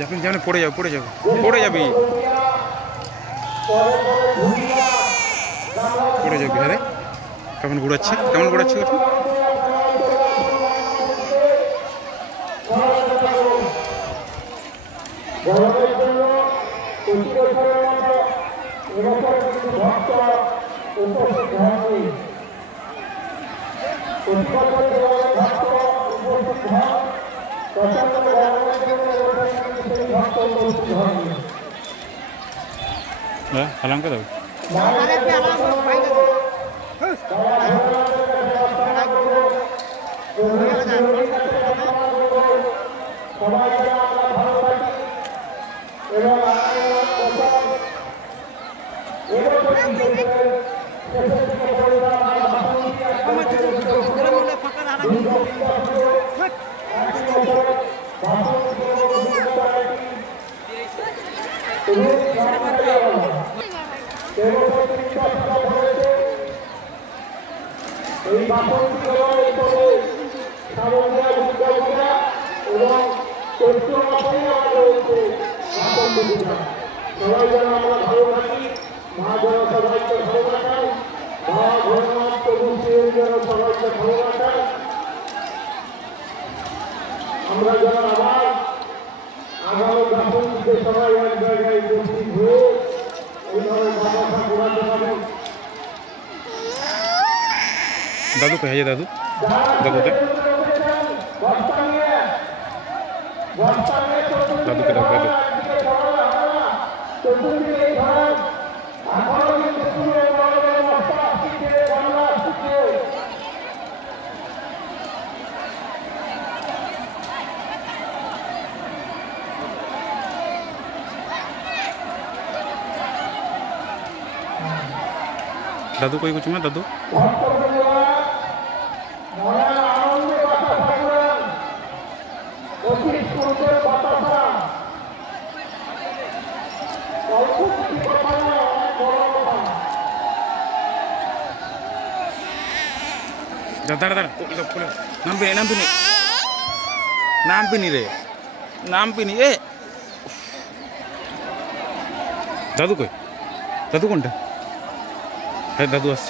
যখন যেমন পড়ে যাবি হ্যাঁ কেমন ঘুরাচ্ছে ওটা হালাম কে দাও এই বাসনটি এবং চৈত্র মাসে রয়েছে সবাই যেন আমরা ভালো থাকি মা যেন সবাইকে ভালো রাখায় মা ভগবান প্রভুদের যেন সবাইকে ভালো রাখায় আমরা যেন আবার আগামী বাসনটিতে সবাই এক জায়গায় উপস্থিত হয়ে এইভাবে বাবা ঘোরাতে পারেন। दादू कहे ये दादू दादू के दादू दादू कोई कुछ में दादू नाम भी नहीं रे ए दादू कोई दादू कौन है दादू आस